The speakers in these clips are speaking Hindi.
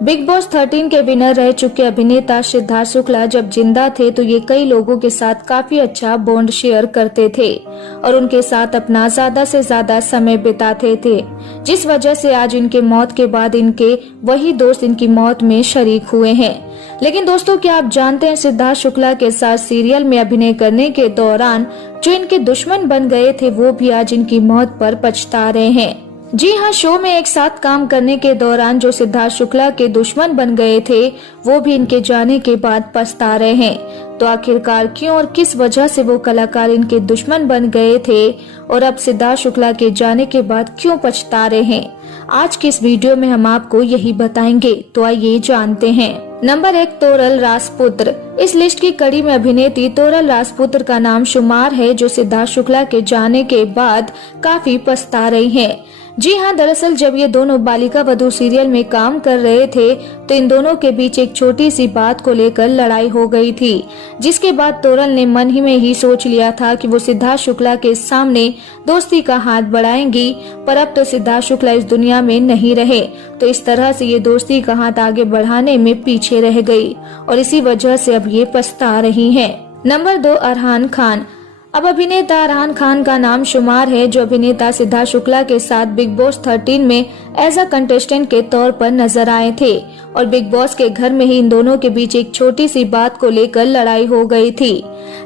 बिग बॉस 13 के विनर रह चुके अभिनेता सिद्धार्थ शुक्ला जब जिंदा थे तो ये कई लोगों के साथ काफी अच्छा बॉन्ड शेयर करते थे और उनके साथ अपना ज्यादा से ज्यादा समय बिताते थे, जिस वजह से आज इनके मौत के बाद इनके वही दोस्त इनकी मौत में शरीक हुए हैं। लेकिन दोस्तों, क्या आप जानते हैं सिद्धार्थ शुक्ला के साथ सीरियल में अभिनय करने के दौरान जो इनके दुश्मन बन गए थे वो भी आज इनकी मौत पर पछता रहे हैं। जी हाँ, शो में एक साथ काम करने के दौरान जो सिद्धार्थ शुक्ला के दुश्मन बन गए थे वो भी इनके जाने के बाद पछता रहे हैं। तो आखिरकार क्यों और किस वजह से वो कलाकार इनके दुश्मन बन गए थे और अब सिद्धार्थ शुक्ला के जाने के बाद क्यों पछता रहे हैं, आज की इस वीडियो में हम आपको यही बताएंगे। तो आइए जानते हैं। नंबर 1, तोरल राजपुत्र। इस लिस्ट की कड़ी में अभिनेत्री तोरल राजपुत्र का नाम शुमार है, जो सिद्धार्थ शुक्ला के जाने के बाद काफी पछता रही हैं। जी हाँ, दरअसल जब ये दोनों बालिका वधू सीरियल में काम कर रहे थे तो इन दोनों के बीच एक छोटी सी बात को लेकर लड़ाई हो गई थी, जिसके बाद तोरल ने मन ही में ही सोच लिया था कि वो सिद्धार्थ शुक्ला के सामने दोस्ती का हाथ बढ़ाएंगी, पर अब तो सिद्धार्थ शुक्ला इस दुनिया में नहीं रहे तो इस तरह से ये दोस्ती का हाथ आगे बढ़ाने में पीछे रह गई और इसी वजह से अब ये पछता रही है। नंबर 2, अरहान खान। अब अभिनेता अरहान खान का नाम शुमार है, जो अभिनेता सिद्धार्थ शुक्ला के साथ बिग बॉस 13 में एज अ कंटेस्टेंट के तौर पर नजर आए थे और बिग बॉस के घर में ही इन दोनों के बीच एक छोटी सी बात को लेकर लड़ाई हो गई थी।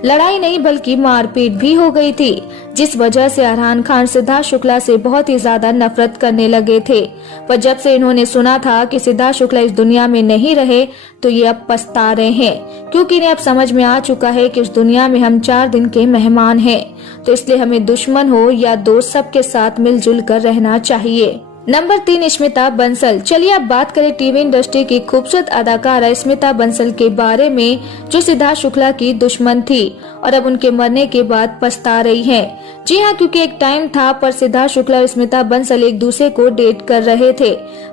लड़ाई नहीं बल्कि मारपीट भी हो गई थी, जिस वजह से अरहान खान सिद्धार्थ शुक्ला से बहुत ही ज्यादा नफरत करने लगे थे। पर जब से इन्होंने सुना था कि सिद्धार्थ शुक्ला इस दुनिया में नहीं रहे तो ये अब पछता रहे हैं, क्योंकि इन्हें अब समझ में आ चुका है कि इस दुनिया में हम 4 दिन के मेहमान हैं, तो इसलिए हमें दुश्मन हो या दोस्त सबके साथ मिलजुल कर रहना चाहिए। नंबर 3, स्मिता बंसल। चलिए अब बात करें टीवी इंडस्ट्री की खूबसूरत अदाकारा स्मिता बंसल के बारे में, जो सिद्धार्थ शुक्ला की दुश्मन थी और अब उनके मरने के बाद पछता रही हैं। जी हाँ, क्योंकि एक टाइम था पर सिद्धार्थ शुक्ला और स्मिता बंसल एक दूसरे को डेट कर रहे थे,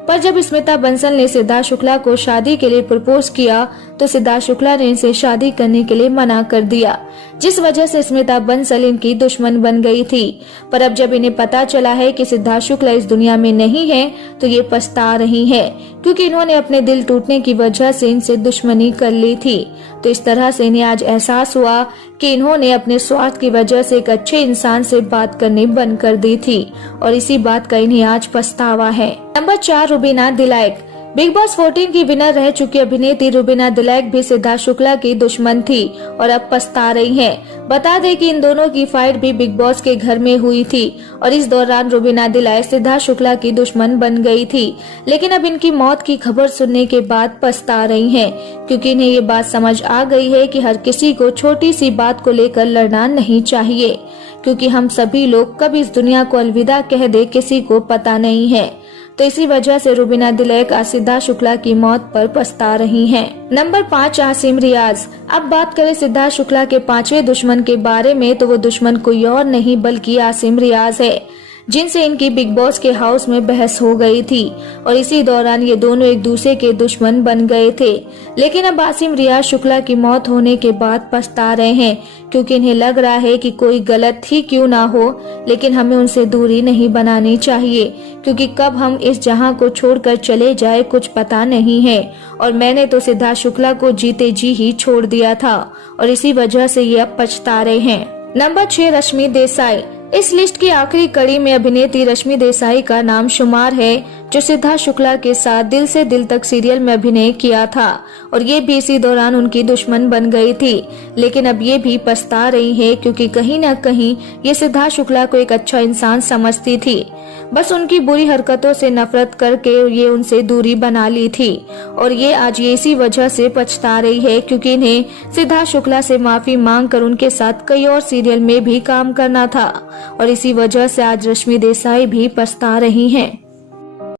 पर जब स्मिता बंसल ने सिद्धार्थ शुक्ला को शादी के लिए प्रपोज किया तो सिद्धार्थ शुक्ला ने इनसे शादी करने के लिए मना कर दिया, जिस वजह से स्मिता बंसल इनकी दुश्मन बन गई थी। पर अब जब इन्हें पता चला है कि सिद्धार्थ शुक्ला इस दुनिया में नहीं है तो ये पछता रही है, क्योंकि इन्होंने अपने दिल टूटने की वजह से इनसे दुश्मनी कर ली थी। तो इस तरह से इन्हें आज एहसास हुआ कि इन्होंने अपने स्वार्थ की वजह से एक अच्छे इंसान से बात करनी बंद कर दी थी और इसी बात का इन्हें आज पछतावा है। Number 4, Rubina Dilaik. Big boss 14 की विनर रह चुकी अभिनेत्री रुबीना दिलैक भी सिद्धार्थ शुक्ला की दुश्मन थी और अब पछता रही हैं। बता दें कि इन दोनों की फाइट भी बिग बॉस के घर में हुई थी और इस दौरान रुबीना दिलैक सिद्धार्थ शुक्ला की दुश्मन बन गई थी, लेकिन अब इनकी मौत की खबर सुनने के बाद पछता रही हैं, क्योंकि इन्हें ये बात समझ आ गई है कि हर किसी को छोटी सी बात को लेकर लड़ना नहीं चाहिए, क्योंकि हम सभी लोग कब इस दुनिया को अलविदा कह दे किसी को पता नहीं है। तो इसी वजह से रुबीना दिलैक आज सिद्धार्थ शुक्ला की मौत पर पछता रही हैं। नंबर 5, आसिम रियाज। अब बात करें सिद्धार्थ शुक्ला के 5वें दुश्मन के बारे में, तो वो दुश्मन कोई और नहीं बल्कि आसिम रियाज है, जिनसे इनकी बिग बॉस के हाउस में बहस हो गई थी और इसी दौरान ये दोनों एक दूसरे के दुश्मन बन गए थे। लेकिन अब आसिम रियाज शुक्ला की मौत होने के बाद पछता रहे हैं, क्योंकि इन्हें लग रहा है कि कोई गलत ही क्यों ना हो, लेकिन हमें उनसे दूरी नहीं बनानी चाहिए, क्योंकि कब हम इस जहां को छोड़कर चले जाए कुछ पता नहीं है और मैंने तो सिद्धार्थ शुक्ला को जीते जी ही छोड़ दिया था और इसी वजह से ये अब पछता रहे हैं। नंबर 6, रश्मि देसाई। इस लिस्ट की आखिरी कड़ी में अभिनेत्री रश्मि देसाई का नाम शुमार है, जो सिद्धार्थ शुक्ला के साथ दिल से दिल तक सीरियल में अभिनय किया था और ये भी इसी दौरान उनकी दुश्मन बन गई थी। लेकिन अब ये भी पछता रही है, क्योंकि कहीं न कहीं ये सिद्धार्थ शुक्ला को एक अच्छा इंसान समझती थी, बस उनकी बुरी हरकतों से नफरत करके ये उनसे दूरी बना ली थी और ये आज ये इसी वजह से पछता रही है, क्योंकि इन्हें सिद्धार्थ शुक्ला से माफी मांगकर उनके साथ कई और सीरियल में भी काम करना था और इसी वजह से आज रश्मि देसाई भी पछता रही हैं।